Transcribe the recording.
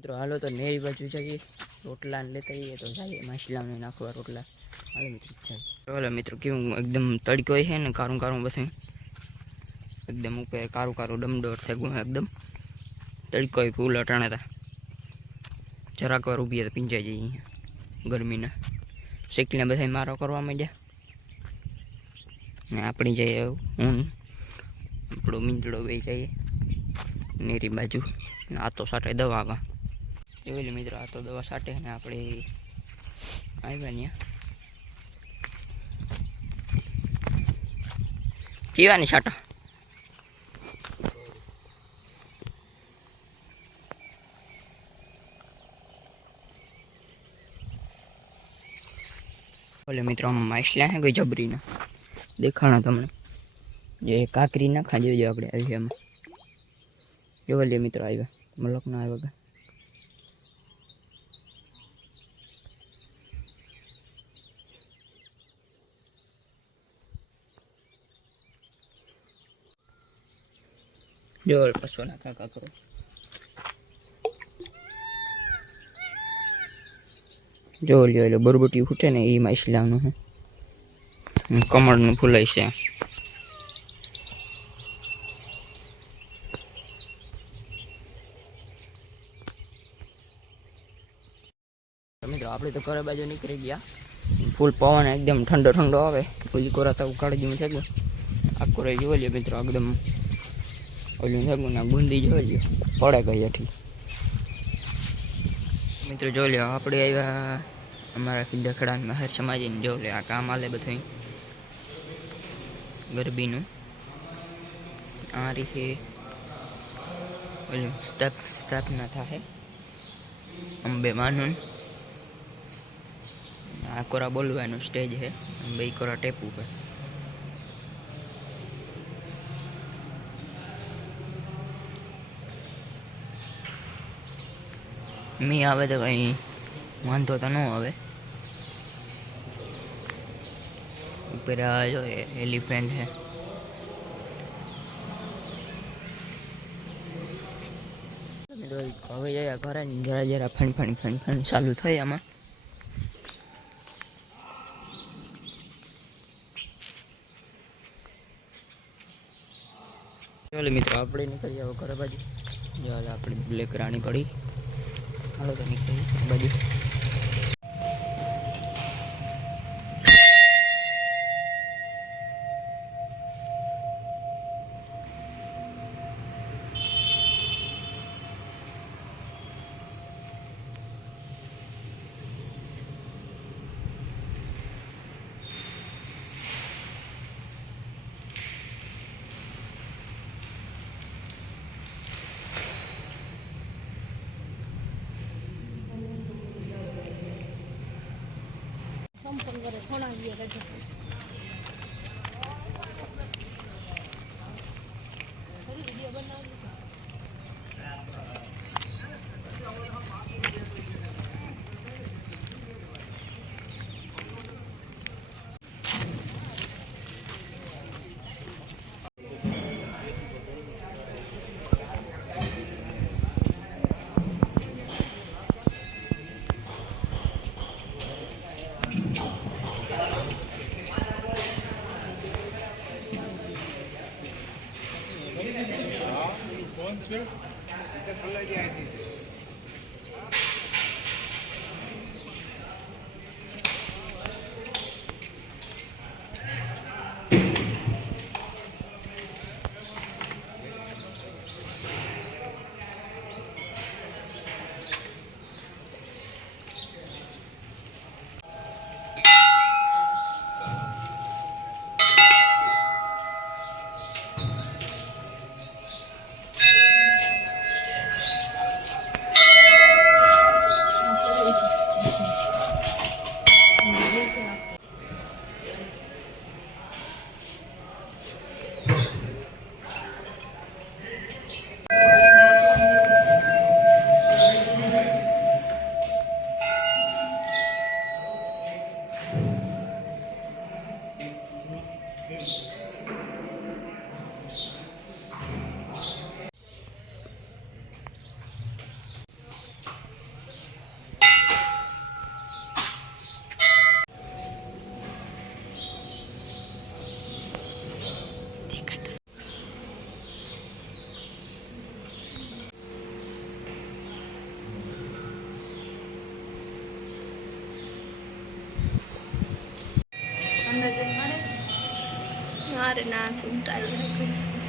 મિત્રો હાલો તો નેરી બાજુ જઈએ, રોટલા લેતા જઈએ તો જઈએ માછલાને નાખવા રોટલા. હાલો મિત્રો ચાલો મિત્રો, કેવું એકદમ તડકો છે ને, કારું કારું બધું એકદમ ઉપર કારું કારું ડમડોર થઈ ગયું એકદમ. તડકો ફૂલ અટાણે હતા, જરાક વાર ઊભી તો પીંજાઈ જઈએ અહીંયા ગરમીના. શેકીને બધા મારો કરવા માંડ્યા ને આપણી જઈએ હું આપણો મીંદડો બે જઈએ નેરી બાજુ. ને આ તો સાટે દવામાં જોઈ મિત્રો, આ તો દવા સાટે ને આપણે આવ્યા ત્યાં પીવાની સાટા. બોલે મિત્રો, આમાં માછલા હે કોઈ જબરીના દેખાણા તમને, જે કાકરી નાખા જોઈજો આપણે આવી એમાં. જોવા લે મિત્રો, આવ્યા મલક ના આવ્યા. જો પછો નાખા કાકરો. જો લ્યો બરબટી ફૂટે ને એ માછલાનું હે, કમળનું ફૂલાય છે. મિત્રો આપણે તો ઘરે બાજુ નીકળી ગયા, ફૂલ પવન એકદમ ઠંડો ઠંડો આવે, ઓલી કોરા તો ઉકાળી જેવું થઈ ગયું. આખો રહી જોઈ લ્યો મિત્રો, એકદમ ઓલું થઈ ગયું ને બુંદી જોઈ લ્યો પડે ગઈ હતી. મિત્રો જોઈ લ્યો, આપણે આવ્યા અમારા દખડાન મહેર સમાજીને. જો લે આ કામ આલે બધું ગરબીનું. આ રીતે ઓલું સ્થાપના થાય અંબે માનું. આ કોરા બોલવાનું સ્ટેજ છે, બે કોરા ટેપ ઉપર. મી આવે તો કઈ વાંધો તો ન આવે. ઉપર આ જો એલિફન્ટ છે. હવે જયા ઘરે જરા જરા ફણ ચાલુ થાય આમાં. ચાલો મિત્રો, આપણે નીકળી જાવ ઘરે બાજુ. ચાલો આપણે બ્લેક રાણી પડી. હાલો તો નીકળી બાજુ. ના ઉતારી